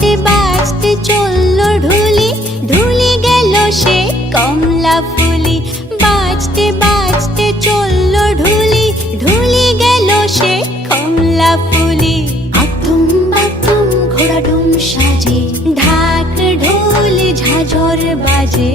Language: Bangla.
বাজতে বাজতে চললো ঢুলি, ঢুলি গেল সে কমলা ফুলি। বাজতে বাজতে চললো ঢুলি, ঢুলি গেল সে কমলা ফুলি। আতুম বাতুম ঘোড়া ডুম সাজে, ঢাক ঢোল ঝাঁঝর বাজে।